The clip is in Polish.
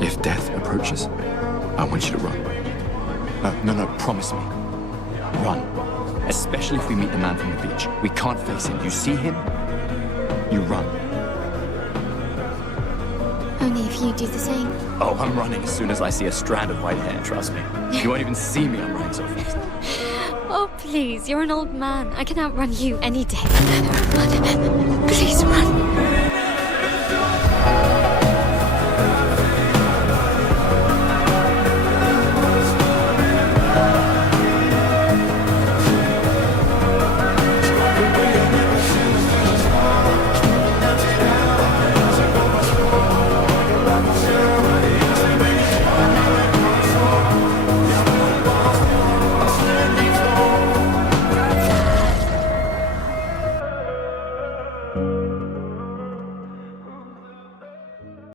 If death approaches, I want you to run. No, promise me. Run. Especially if we meet the man from the beach. We can't face him. You see him, you run. Only if you do the same. Oh, I'm running as soon as I see a strand of white hair, trust me. You won't even see me, I'm running so fast. Oh, please, you're an old man. I can outrun you any day. Run. Please run.